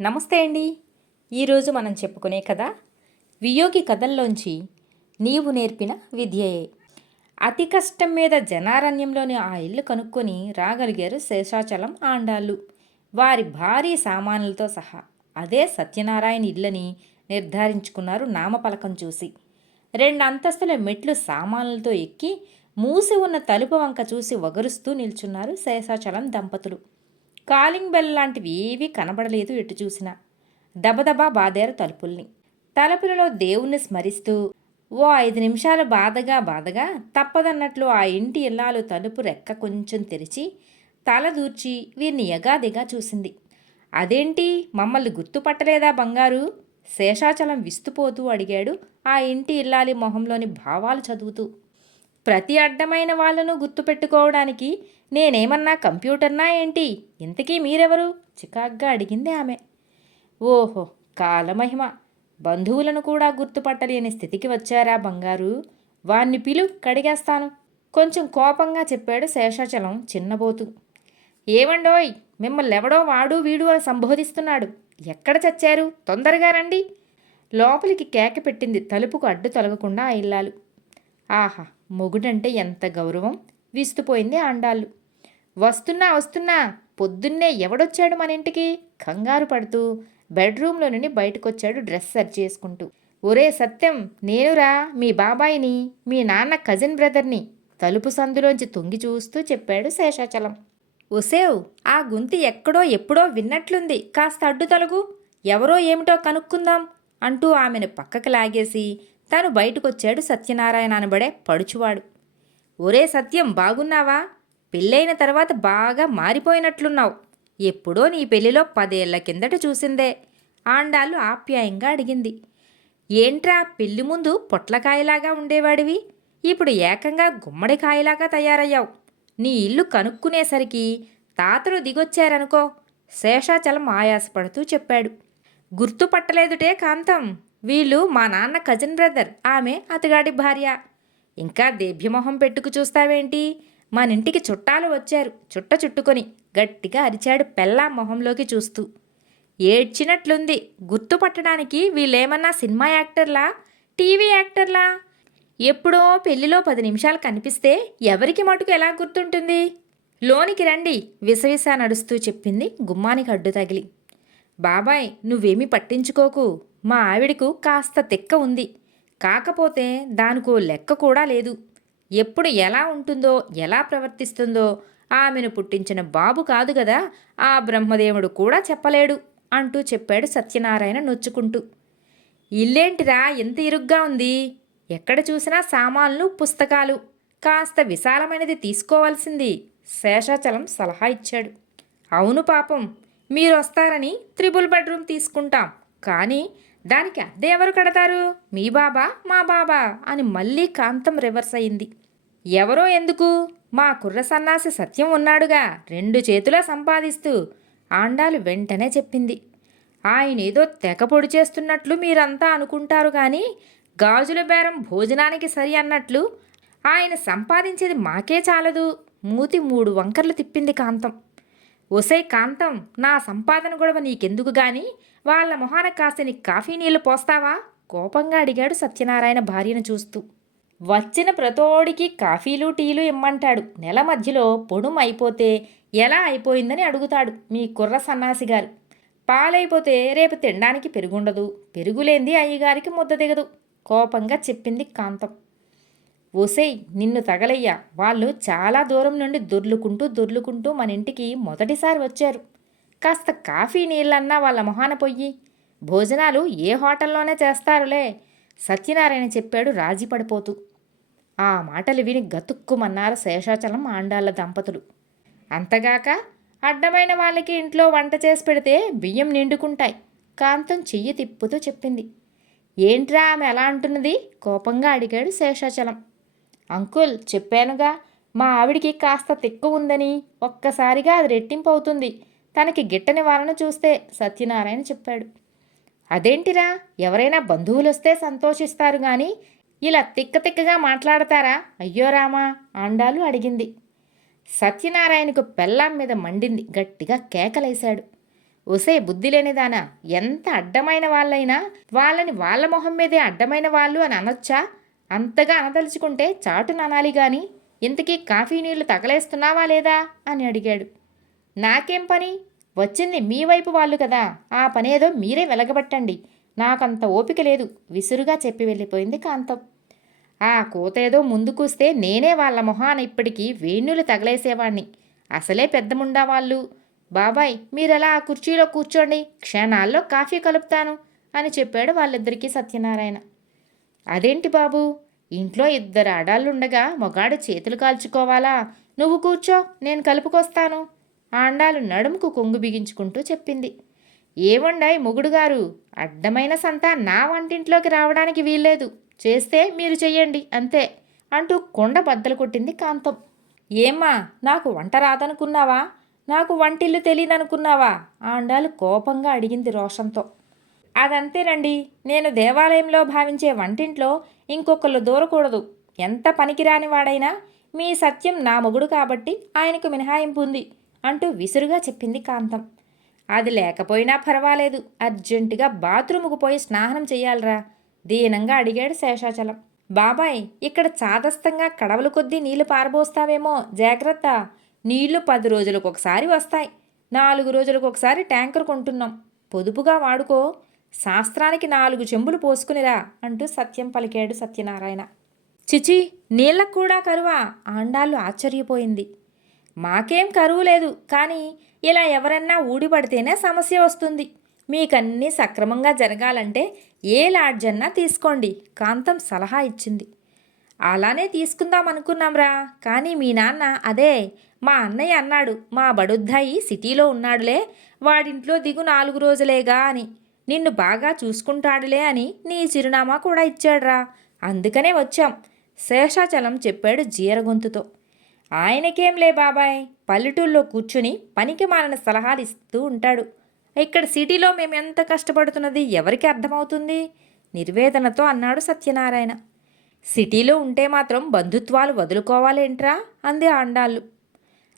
నమస్తే అండి. ఈరోజు మనం చెప్పుకునే కథ వియోగి కథల్లోంచి నీవు నేర్పిన విద్యయే అతి కష్టం మీద జనారణ్యంలోని ఆ ఇల్లు కనుక్కొని రాగలిగారు శేషాచలం ఆండాళ్ళు. వారి భారీ సామానులతో సహా అదే సత్యనారాయణ ఇల్లని నిర్ధారించుకున్నారు నామపలకం చూసి. రెండు అంతస్తుల మెట్లు సామాన్లతో ఎక్కి మూసి ఉన్న తలుపు వంక చూసి వగరుస్తూ నిల్చున్నారు శేషాచలం దంపతులు. కాలింగ్ బెల్ లాంటివి ఏవీ కనబడలేదు ఎటు చూసినా. దబదబా బాదారు తలుపుల్ని. తలుపులలో దేవుణ్ణి స్మరిస్తూ ఓ ఐదు నిమిషాలు బాధగా బాధగా తప్పదన్నట్లు ఆ ఇంటి ఇల్లాలు తలుపు రెక్క కొంచెం తెరిచి తలదూర్చి వీరిని యగాదిగా చూసింది. అదేంటి? మమ్మల్ని గుర్తుపట్టలేదా బంగారు? శేషాచలం విస్తుపోతూ అడిగాడు ఆ ఇంటి ఇల్లాలి మొహంలోని భావాలు చదువుతూ. ప్రతి అడ్డమైన వాళ్ళను గుర్తుపెట్టుకోవడానికి నేనేమన్నా కంప్యూటర్నా ఏంటి? ఇంతకీ మీరెవరు? చికాగ్గా అడిగింది ఆమె. ఓహో కాలమహిమ. బంధువులను కూడా గుర్తుపట్టలేని స్థితికి వచ్చారా బంగారు? వాణ్ణి పిలు కడిగేస్తాను. కొంచెం కోపంగా చెప్పాడు శేషాచలం చిన్నబోతు. ఏమండోయ్ మిమ్మల్ని ఎవడో వాడు వీడు అని సంబోధిస్తున్నాడు. ఎక్కడ చచ్చారు? తొందరగా రండి. లోపలికి కేక పెట్టింది తలుపుకు అడ్డు తొలగకుండా ఇల్లాలు. ఆహా మొగుడంటే ఎంత గౌరవం? విస్తుపోయింది ఆండాళ్ళు. వస్తున్నా వస్తున్నా పొద్దున్నే ఎవడొచ్చాడు మన ఇంటికి కంగారు పడుతూ బెడ్రూమ్లో నుండి బయటకొచ్చాడు డ్రెస్ సర్చ్ చేసుకుంటూ. ఒరే సత్యం నేనురా మీ బాబాయిని మీ నాన్న కజిన్ బ్రదర్ని తలుపు సందులోంచి తొంగి చూస్తూ చెప్పాడు శేషాచలం. ఒసేవ్ ఆ గుంతి ఎక్కడో ఎప్పుడో విన్నట్లుంది. కాస్త అడ్డు తలుగు ఎవరో ఏమిటో కనుక్కుందాం అంటూ ఆమెను పక్కకు లాగేసి తను బయటకొచ్చాడు సత్యనారాయణ అనబడే పడుచువాడు. ఒరే సత్యం బాగున్నావా? పెళ్ళైన తర్వాత బాగా మారిపోయినట్లున్నావు. ఎప్పుడో నీ పెళ్ళిలో పదేళ్ళ కిందట చూసిందే ఆండాళ్ళు ఆప్యాయంగా అడిగింది. ఏంట్రా పెళ్ళి ముందు పొట్లకాయలాగా ఉండేవాడివి? ఇప్పుడు ఏకంగా గుమ్మడికాయలాగా తయారయ్యావు. నీ ఇల్లు కనుక్కునేసరికి తాతలు దిగొచ్చారనుకో శేషాచలం ఆయాసపడుతూ చెప్పాడు. గుర్తుపట్టలేదుటే కాంతం. వీళ్ళు మా నాన్న కజిన్ బ్రదర్ ఆమె అతగాడి భార్య. ఇంకా దేభ్యమొహం పెట్టుకు చూస్తావేంటి? మన ఇంటికి చుట్టాలు వచ్చారు. చుట్ట చుట్టుకొని గట్టిగా అరిచాడు పెళ్ళా మొహంలోకి చూస్తూ. ఏడ్చినట్లుంది. గుర్తుపట్టడానికి వీళ్ళేమన్నా సినిమా యాక్టర్లా? టీవీ యాక్టర్లా? ఎప్పుడో పెళ్ళిలో పది నిమిషాలు కనిపిస్తే ఎవరికి మటుకు ఎలా గుర్తుంటుంది? లోనికి రండి. విసవిస నడుస్తూ చెప్పింది గుమ్మానికి అడ్డు తగిలి. బాబాయ్ నువ్వేమీ పట్టించుకోకు. మా ఆవిడకు కాస్త తెక్క ఉంది. కాకపోతే దానికో లెక్క కూడా లేదు. ఎప్పుడు ఎలా ఉంటుందో ఎలా ప్రవర్తిస్తుందో ఆమెను పుట్టించిన బాబు కాదు కదా ఆ బ్రహ్మదేవుడు కూడా చెప్పలేడు అంటూ చెప్పాడు సత్యనారాయణ నొచ్చుకుంటూ. ఇల్లేంటిరా ఎంత ఇరుగ్గా ఉంది? ఎక్కడ చూసినా సామాన్లు పుస్తకాలు. కాస్త విశాలమైనది తీసుకోవాల్సింది శేషాచలం సలహా ఇచ్చాడు. అవును పాపం మీరు వస్తారని త్రిబుల్ బెడ్రూమ్ తీసుకుంటాం. కానీ దానికి అద్దె ఎవరు కడతారు? మీ బాబా మా బాబా అని మళ్ళీ కాంతం రివర్స్ అయింది. ఎవరో ఎందుకు? మా కుర్ర సన్నాసి సత్యం ఉన్నాడుగా రెండు చేతులా సంపాదిస్తూ ఆండాలు వెంటనే చెప్పింది. ఆయన ఏదో తెగ పొడి చేస్తున్నట్లు మీరంతా అనుకుంటారు కానీ గాజుల బేరం భోజనానికి సరి అన్నట్లు ఆయన సంపాదించేది మాకే చాలదు. మూతి మూడు వంకర్లు తిప్పింది కాంతం. ఒసై కాంతం నా సంపాదన గొడవ నీకెందుకు గాని వాళ్ళ మొహాన కాసిని కాఫీ నీళ్ళు పోస్తావా? కోపంగా అడిగాడు సత్యనారాయణ భార్యను చూస్తూ. వచ్చిన ప్రతోడికి కాఫీలు టీలు ఇమ్మంటాడు. నెల మధ్యలో పొడుం అయిపోతే ఎలా అయిపోయిందని అడుగుతాడు మీ కుర్ర సన్నాసి గారు. పాలైపోతే రేపు తినడానికి పెరుగుండదు. పెరుగులేంది అయ్యగారికి ముద్ద దిగదు. కోపంగా చెప్పింది కాంతం. ఓసేయ్ నిన్ను తగలయ్యా. వాళ్ళు చాలా దూరం నుండి దొర్లుకుంటూ దొర్లుకుంటూ మన ఇంటికి మొదటిసారి వచ్చారు. కాస్త కాఫీ నీళ్ళన్నా వాళ్ళ మొహాన పొయ్యి. భోజనాలు ఏ హోటల్లోనే చేస్తారులే. సత్యనారాయణ చెప్పాడు రాజీ పడిపోతూ. ఆ మాటలు విని గతుక్కుమన్నారు శేషాచలం ఆండాళ్ళ దంపతులు. అంతగాక అడ్డమైన వాళ్ళకి ఇంట్లో వంట చేసి పెడితే బియ్యం నిండుకుంటాయి. కాంతం చెయ్యి తిప్పుతూ చెప్పింది. ఏంట్రా ఆమె ఎలా అంటున్నది? కోపంగా అడిగాడు శేషాచలం. అంకుల్ చెప్పానుగా మా ఆవిడికి కాస్త తిక్కు ఉందని ఒక్కసారిగా అది రెట్టింపు అవుతుంది. తనకి గిట్టని వాళ్ళను చూస్తే సత్యనారాయణ చెప్పాడు. అదేంటిరా? ఎవరైనా బంధువులు వస్తే సంతోషిస్తారు కానీ ఇలా తిక్క తిక్కగా మాట్లాడతారా? అయ్యో రామా ఆండాలు అడిగింది. సత్యనారాయణకు పెళ్ళాం మీద మండింది. గట్టిగా కేకలేశాడు. ఒసే బుద్ధి లేనిదానా ఎంత అడ్డమైన వాళ్ళైనా? వాళ్ళని వాళ్ళ మొహం మీదే అడ్డమైన వాళ్ళు అని అనొచ్చా? అంతగా అనదలుచుకుంటే చాటున అనాలి గాని ఇంతకీ కాఫీ నీళ్ళు తగలేస్తున్నావా లేదా? అని అడిగాడు. నాకేం పని? వచ్చింది మీ వైపు వాళ్ళు కదా. ఆ పనేదో మీరే వెలగబట్టండి. నాకంత ఓపిక లేదు. విసురుగా చెప్పి వెళ్ళిపోయింది కాంతం. ఆ కూతేదో ముందుకూస్తే నేనే వాళ్ళ మొహాన ఇప్పటికీ వేణులు తగలేసేవాణ్ణి. అసలే పెద్దముండా వాళ్ళు. బాబాయ్ మీరలా ఆ కుర్చీలో కూర్చోండి. క్షణాల్లో కాఫీ కలుపుతాను అని చెప్పాడు వాళ్ళిద్దరికీ సత్యనారాయణ. అదేంటి బాబు? ఇంట్లో ఇద్దరు ఆడాళ్ళుండగా మొగాడు చేతులు కాల్చుకోవాలా? నువ్వు కూర్చో నేను కలుపుకొస్తాను. ఆండాలు నడుముకు కొంగు బిగించుకుంటూ చెప్పింది. ఏముండాయి మొగుడుగారు? అడ్డమైన సంత నా వంటింట్లోకి రావడానికి వీల్లేదు. చేస్తే మీరు చెయ్యండి అంతే అంటూ కొండ బద్దలు కొట్టింది కాంతం. ఏమ్మా నాకు వంట రాదనుకున్నావా? నాకు వంటిల్లు తెలియదనుకున్నావా ఆండాలు కోపంగా అడిగింది రోషంతో. అదంతేనండి నేను దేవాలయంలో భావించే వంటింట్లో ఇంకొకళ్ళు దూరకూడదు. ఎంత పనికిరాని వాడైనా మీ సత్యం నా మొగుడు కాబట్టి ఆయనకు మినహాయింపు ఉంది. అంటూ విసురుగా చెప్పింది కాంతం. అది లేకపోయినా పర్వాలేదు. అర్జెంటుగా బాత్రూముకు పోయి స్నానం చేయాలరా దీనంగా అడిగాడు శేషాచలం. బాబాయ్ ఇక్కడ చాదస్తంగా కడవలు కొద్దీ నీళ్ళు పారబోస్తావేమో. జాగ్రత్త. నీళ్ళు పది రోజులకు ఒకసారి వస్తాయి. నాలుగు రోజులకు ఒకసారి ట్యాంకర్ కొంటున్నాం. పొదుపుగా వాడుకో. శాస్త్రానికి నాలుగు చెంబులు పోసుకునిరా అంటూ సత్యం పలికాడు సత్యనారాయణ. చిచి నీళ్ళకు కూడా కరువా? ఆండాళ్ళు ఆశ్చర్యపోయింది. మాకేం కరువు లేదు. కానీ ఇలా ఎవరన్నా ఊడిపడితేనే సమస్య వస్తుంది. మీకన్నీ సక్రమంగా జరగాలంటే ఏ లాడ్జన్నా తీసుకోండి. కాంతం సలహా ఇచ్చింది. అలానే తీసుకుందాం అనుకున్నాంరా కానీ మీ నాన్న అదే మా అన్నయ్య అన్నాడు మా బడుద్దాయి సిటీలో ఉన్నాడులే వాడింట్లో దిగు నాలుగు రోజులేగా అని. నిన్ను బాగా చూసుకుంటాడులే అని నీ చిరునామా కూడా ఇచ్చాడ్రా. అందుకనే వచ్చాం. శేషాచలం చెప్పాడు జీరగొంతుతో. ఆయనకేం లే బాబాయ్? పల్లెటూళ్ళలో కూర్చుని పనికి మాలిన సలహాలు ఇస్తూ ఉంటాడు. ఇక్కడ సిటీలో మేము ఎంత కష్టపడుతున్నది ఎవరికి అర్థమవుతుంది? నిర్వేదనతో అన్నాడు సత్యనారాయణ. సిటీలో ఉంటే మాత్రం బంధుత్వాలు వదులుకోవాలేంట్రా? అంది ఆండాళ్ళు.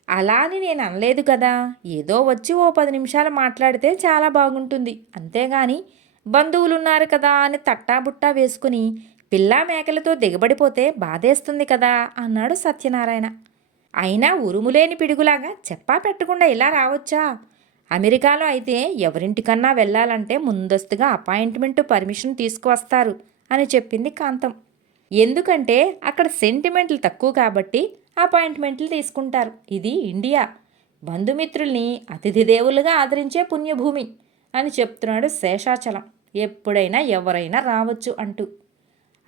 అలా అని నేను అనలేదు కదా. ఏదో వచ్చి ఓ పది నిమిషాలు మాట్లాడితే చాలా బాగుంటుంది. అంతేగాని బంధువులున్నారు కదా అని తట్టాబుట్టా వేసుకుని పిల్లా మేకలతో దిగబడిపోతే బాధేస్తుంది కదా అన్నాడు సత్యనారాయణ. అయినా ఉరుములేని పిడుగులాగా చెప్పా పెట్టకుండా ఇలా రావచ్చా? అమెరికాలో అయితే ఎవరింటికన్నా వెళ్ళాలంటే ముందస్తుగా అపాయింట్మెంట్ పర్మిషన్ తీసుకువస్తారు అని చెప్పింది కాంతం. ఎందుకంటే అక్కడ సెంటిమెంట్లు తక్కువ కాబట్టి అపాయింట్మెంట్లు తీసుకుంటారు. ఇది ఇండియా. బంధుమిత్రుల్ని అతిథి దేవులుగా ఆదరించే పుణ్యభూమి అని చెప్తున్నాడు శేషాచలం. ఎప్పుడైనా ఎవరైనా రావచ్చు అంటూ.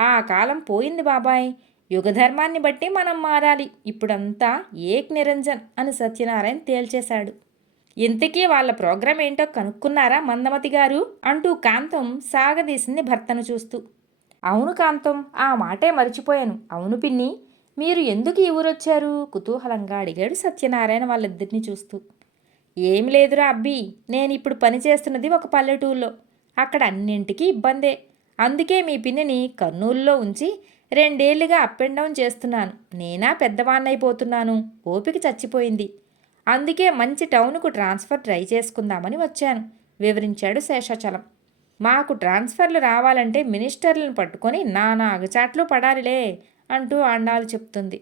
ఆ కాలం పోయింది బాబాయ్. యుగధర్మాన్ని బట్టి మనం మారాలి. ఇప్పుడంతా ఏక్ నిరంజన్ అని సత్యనారాయణ తేల్చేశాడు. ఇంతకీ వాళ్ళ ప్రోగ్రాం ఏంటో కనుక్కున్నారా మందమతి గారు? అంటూ కాంతం సాగదీసింది భర్తను చూస్తూ. అవును కాంతం ఆ మాటే మర్చిపోయాను. అవును పిన్ని మీరు ఎందుకు ఈ ఊరొచ్చారు? కుతూహలంగా అడిగాడు సత్యనారాయణ వాళ్ళిద్దరిని చూస్తూ. ఏం లేదురా అబ్బి నేను ఇప్పుడు పనిచేస్తున్నది ఒక పల్లెటూరులో. అక్కడ అన్నింటికీ ఇబ్బందే. అందుకే మీ పిన్నిని కర్నూలులో ఉంచి రెండేళ్ళుగా అప్ అండ్ డౌన్ చేస్తున్నాను. నేనా పెద్దవాన్నైపోతున్నాను ఓపిక చచ్చిపోయింది. అందుకే మంచి టౌన్కు ట్రాన్స్ఫర్ ట్రై చేసుకుందామని వచ్చాను వివరించాడు శేషాచలం. మాకు ట్రాన్స్ఫర్లు రావాలంటే మినిస్టర్లను పట్టుకొని నానా అగచాట్లు పడాలిలే అంటూ ఆండాలు చెప్తుంది.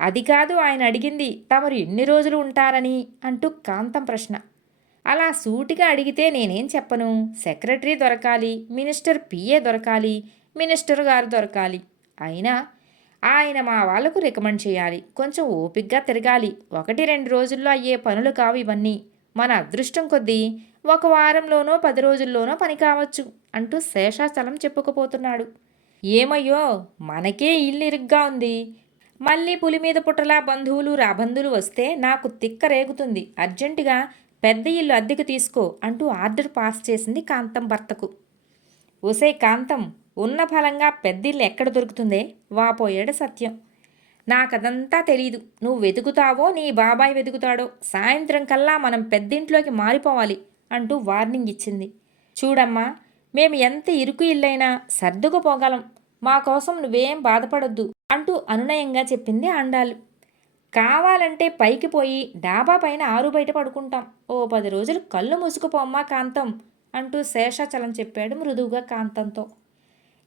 అది కాదు ఆయన అడిగింది తమరు ఎన్ని రోజులు ఉంటారని అంటూ కాంతం ప్రశ్న. అలా సూటిగా అడిగితే నేనేం చెప్పను? సెక్రటరీ దొరకాలి మినిస్టర్ పిఏ దొరకాలి మినిస్టర్ గారు దొరకాలి. అయినా ఆయన మా వాళ్ళకు రికమెండ్ చేయాలి. కొంచెం ఓపిగ్గా తిరగాలి. ఒకటి రెండు రోజుల్లో అయ్యే పనులు కావు ఇవన్నీ. మన అదృష్టం కొద్దీ ఒక వారంలోనో పది రోజుల్లోనో పని కావచ్చు అంటూ శేషాచలం చెప్పుకుపోతున్నాడు. ఏమయ్యో మనకే ఇల్లు ఇరుగ్గా ఉంది. మళ్ళీ పులి మీద పుట్టలా బంధువులు రాబంధువులు వస్తే నాకు తిక్క రేగుతుంది. అర్జెంటుగా పెద్ద ఇల్లు అద్దెకు తీసుకో అంటూ ఆర్డర్ పాస్ చేసింది కాంతం భర్తకు. ఒసే కాంతం ఉన్న ఫలంగా పెద్దిల్లు ఎక్కడ దొరుకుతుందే? వాపోయాడు సత్యం. నాకదంతా తెలీదు. నువ్వు వెతుకుతావో నీ బాబాయ్ వెతుకుతాడో సాయంత్రం కల్లా మనం పెద్దింట్లోకి మారిపోవాలి అంటూ వార్నింగ్ ఇచ్చింది. చూడమ్మా మేము ఎంత ఇరుకు ఇల్లైనా సర్దుకుపోగలం మా కోసం నువ్వేం బాధపడొద్దు అంటూ అనునయంగా చెప్పింది ఆండాలు. కావాలంటే పైకి పోయి డాబా పైన ఆరు బయట పడుకుంటాం. ఓ పది రోజులు కళ్ళు మూసుకుపోమ్మా కాంతం అంటూ శేషాచలం చెప్పాడు మృదువుగా కాంతంతో.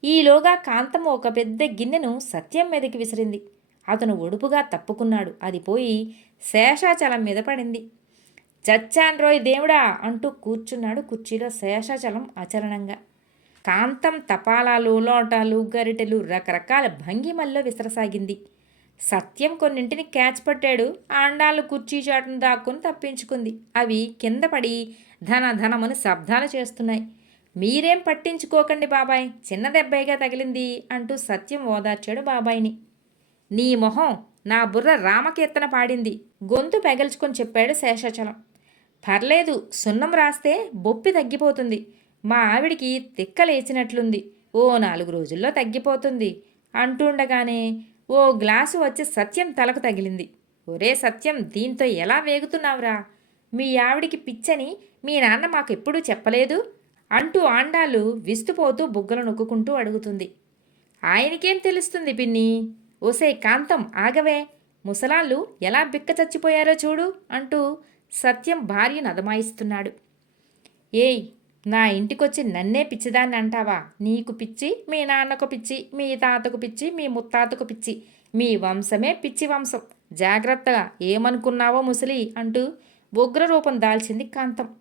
ఈలోగా కాంతం ఒక పెద్ద గిన్నెను సత్యం మీదకి విసిరింది. అతను ఒడుపుగా తప్పుకున్నాడు. అది పోయి శేషాచలం మీద పడింది. చచ్చాన్ రోయ్ దేవుడా అంటూ కూర్చున్నాడు కుర్చీలో శేషాచలం అచరణంగా కాంతం తపాలాలు లోటాలు గరిటెలు రకరకాల భంగిమల్లో విసరసాగింది. సత్యం కొన్నింటిని క్యాచ్ పట్టాడు. ఆండాలు కుర్చీ చాటును దాక్కుని తప్పించుకుంది. అవి కింద పడి ధన ధనమని శబ్దాలు చేస్తున్నాయి. మీరేం పట్టించుకోకండి బాబాయ్. చిన్న దెబ్బైగా తగిలింది అంటూ సత్యం ఓదార్చాడు బాబాయిని. నీ మొహం నా బుర్ర రామకీర్తన పాడింది. గొంతు పెగల్చుకొని చెప్పాడు శేషాచలం. పర్లేదు సున్నం రాస్తే బొప్పి తగ్గిపోతుంది. మా ఆవిడికి తిక్కలేచినట్లుంది ఓ నాలుగు రోజుల్లో తగ్గిపోతుంది అంటుండగానే ఓ గ్లాసు వచ్చి సత్యం తలకు తగిలింది. ఒరే సత్యం దీంతో ఎలా వేగుతున్నావురా? మీ ఆవిడికి పిచ్చని మీ నాన్న మాకెప్పుడూ చెప్పలేదు? అంటూ ఆండాలు విస్తుపోతూ బుగ్గలు నొక్కుంటూ అడుగుతుంది. ఆయనకేం తెలుస్తుంది పిన్ని? ఓసే కాంతం ఆగవే. ముసలాళ్ళు ఎలా బిక్క చచ్చిపోయారో చూడు అంటూ సత్యం భార్యను అదమాయిస్తున్నాడు ఏయ్ నా ఇంటికొచ్చి నన్నే పిచ్చిదాన్ని అంటావా? నీకు పిచ్చి మీ నాన్నకు పిచ్చి మీ తాతకు పిచ్చి మీ ముత్తాతకు పిచ్చి మీ వంశమే పిచ్చి వంశం. జాగ్రత్తగా ఏమనుకున్నావో ముసలి అంటూ ఉగ్ర రూపం దాల్చింది కాంతం.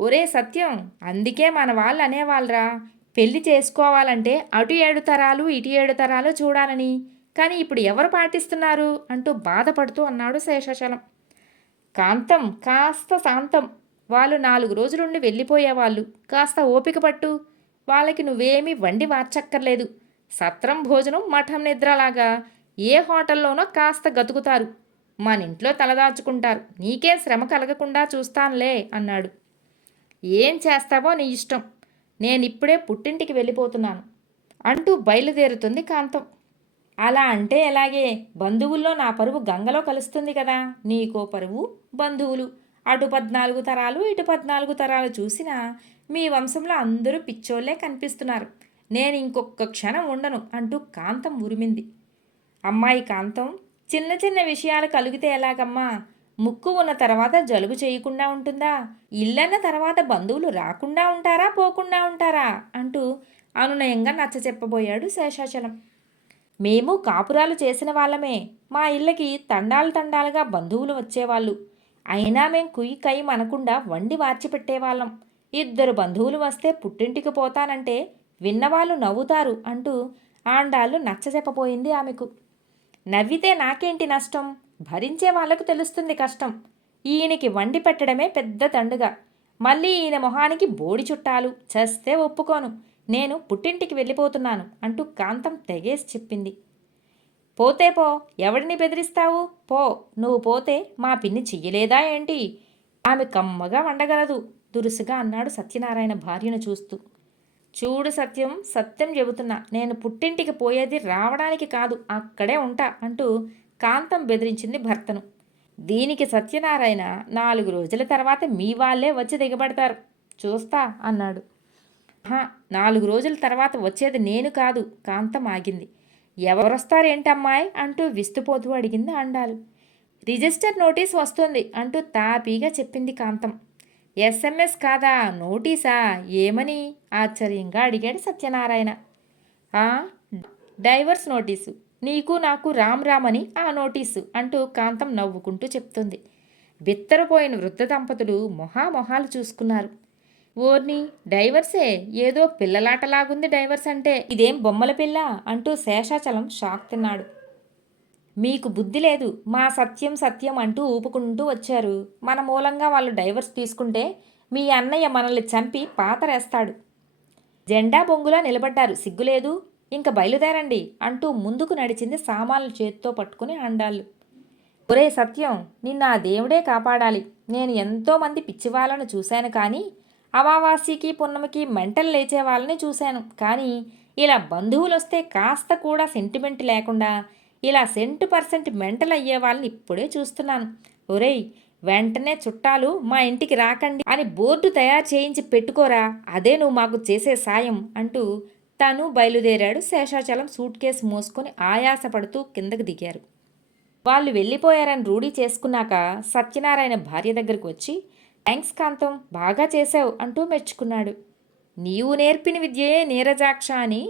ఒరే సత్యం అందుకే మన వాళ్ళు అనేవాళ్ళరా? పెళ్ళి చేసుకోవాలంటే అటు ఏడు తరాలు ఇటు ఏడు తరాలు చూడాలని. కానీ ఇప్పుడు ఎవరు పాటిస్తున్నారు? అంటూ బాధపడుతూ అన్నాడు శేషాచలం. కాంతం కాస్త శాంతం. వాళ్ళు నాలుగు రోజులుండి వెళ్ళిపోయేవాళ్ళు. కాస్త ఓపిక పట్టు. వాళ్ళకి నువ్వేమీ వండి మార్చక్కర్లేదు సత్రం భోజనం మఠం నిద్రలాగా. ఏ హోటల్లోనో కాస్త గతుకుతారు. మన ఇంట్లో తలదాచుకుంటారు. నీకే శ్రమ కలగకుండా చూస్తానులే అన్నాడు. ఏం చేస్తావో నీ ఇష్టం. నేను ఇప్పుడే పుట్టింటికి వెళ్ళిపోతున్నాను. అంటూ బయలుదేరుతుంది కాంతం. అలా అంటే ఎలాగే? బంధువుల్లో నా పరువు గంగలో కలుస్తుంది కదా. నీకో పరువు బంధువులు. అటు పద్నాలుగు తరాలు ఇటు పద్నాలుగు తరాలు చూసినా మీ వంశంలో అందరూ పిచ్చోళ్ళే కనిపిస్తున్నారు. నేను ఇంకొక క్షణం ఉండను అంటూ కాంతం ఉరిమింది. అమ్మాయి కాంతం చిన్న చిన్న విషయాలు కలిగితే ఎలాగమ్మా? ముక్కు ఉన్న తర్వాత జలుబు చేయకుండా ఉంటుందా? ఇల్లన్న తర్వాత బంధువులు రాకుండా ఉంటారా పోకుండా ఉంటారా? అంటూ అనునయంగా నచ్చ చెప్పబోయాడు శేషాచలం. మేము కాపురాలు చేసిన వాళ్ళమే. మా ఇళ్ళకి తండాలు తండాలుగా బంధువులు వచ్చేవాళ్ళు. అయినా మేం కుయ్యి కై అనకుండా వండి వార్చిపెట్టేవాళ్ళం ఇద్దరు బంధువులు వస్తే పుట్టింటికి పోతానంటే విన్నవాళ్ళు నవ్వుతారు అంటూ ఆండాళ్ళు నచ్చజెప్పబోయింది ఆమెకు. నవ్వితే నాకేంటి నష్టం? భరించే వాళ్ళకు తెలుస్తుంది కష్టం. ఈయనకి వండి పెట్టడమే పెద్ద తండుగ. మళ్ళీ ఈయన మొహానికి బోడి చుట్టాలు చస్తే ఒప్పుకోను. నేను పుట్టింటికి వెళ్ళిపోతున్నాను అంటూ కాంతం తెగేసి చెప్పింది. పోతే పో ఎవడిని బెదిరిస్తావు? పో నువ్వు పోతే మా పిన్ని చెయ్యలేదా ఏంటి? ఆమె కమ్మగా వండగలదు దురుసుగా అన్నాడు సత్యనారాయణ భార్యను చూస్తూ. చూడు సత్యం సత్యం చెబుతున్నా నేను పుట్టింటికి పోయేది రావడానికి కాదు అక్కడే ఉంటా అంటూ కాంతం బెదిరించింది భర్తను. దీనికి సత్యనారాయణ నాలుగు రోజుల తర్వాత మీ వాళ్ళే వచ్చి దిగబడతారు. చూస్తా అన్నాడు. నాలుగు రోజుల తర్వాత వచ్చేది నేను కాదు కాంతం ఆగింది. ఎవరొస్తారేంటమ్మాయి అంటూ విస్తుపోతూ అడిగింది అండాలు. రిజిస్టర్ నోటీస్ వస్తుంది అంటూ తాపీగా చెప్పింది కాంతం. ఎస్ఎంఎస్ కాదా? నోటీసా? ఏమని? ఆశ్చర్యంగా అడిగాడు సత్యనారాయణ. Divorce notice. నీకు నాకు రామ్ రామని ఆ నోటీసు అంటూ కాంతం నవ్వుకుంటూ చెప్తుంది. బిత్తరపోయిన వృద్ధ దంపతులు మొహామొహాలు చూసుకున్నారు. ఓర్ని డైవర్సే ఏదో పిల్లలాటలాగుంది డైవర్స్ అంటే. ఇదేం బొమ్మల పిల్ల? అంటూ శేషాచలం షాక్ తిన్నాడు మీకు బుద్ధి లేదు మా సత్యం సత్యం అంటూ ఊపుకుంటూ వచ్చారు. మన మూలంగా వాళ్ళు డైవర్స్ తీసుకుంటే మీ అన్నయ్య మనల్ని చంపి పాతరేస్తాడు. జెండా బొంగులా నిలబడ్డారు. సిగ్గులేదు? ఇంక బయలుదేరండి అంటూ ముందుకు నడిచింది సామాన్లు చేతితో పట్టుకుని అండాళ్ళు. ఒరే సత్యం నిన్న ఆ దేవుడే కాపాడాలి. నేను ఎంతోమంది పిచ్చివాళ్ళను చూశాను కానీ అమావాస్యకి పున్నమికి మెంటల్ లేచే వాళ్ళని చూశాను. కానీ ఇలా బంధువులు వస్తే కాస్త కూడా సెంటిమెంట్ లేకుండా ఇలా సెంటు పర్సెంట్ మెంటల్ అయ్యే వాళ్ళని ఇప్పుడే చూస్తున్నాను. ఒరేయ్ వెంటనే చుట్టాలు మా ఇంటికి రాకండి అని బోర్డు తయారు చేయించి పెట్టుకోరా అదే నువ్వు మాకు చేసే సాయం అంటూ తను బయలుదేరాడు. శేషాచలం సూట్ కేసు మోసుకొని ఆయాసపడుతూ కిందకు దిగారు. వాళ్ళు వెళ్ళిపోయారని రూఢీ చేసుకున్నాక సత్యనారాయణ భార్య దగ్గరకు వచ్చి థ్యాంక్స్ కాంతం బాగా చేశావు అంటూ మెచ్చుకున్నాడు. నీవు నేర్పిన విద్యయే నీరజాక్ష అని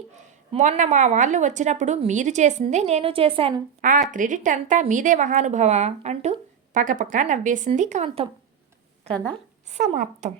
మొన్న మా వాళ్ళు వచ్చినప్పుడు మీరు చేసిందే నేను చేశాను. ఆ క్రెడిట్ అంతా మీదే మహానుభవ అంటూ పక్కపక్క నవ్వేసింది కాంతం. కథ సమాప్తం.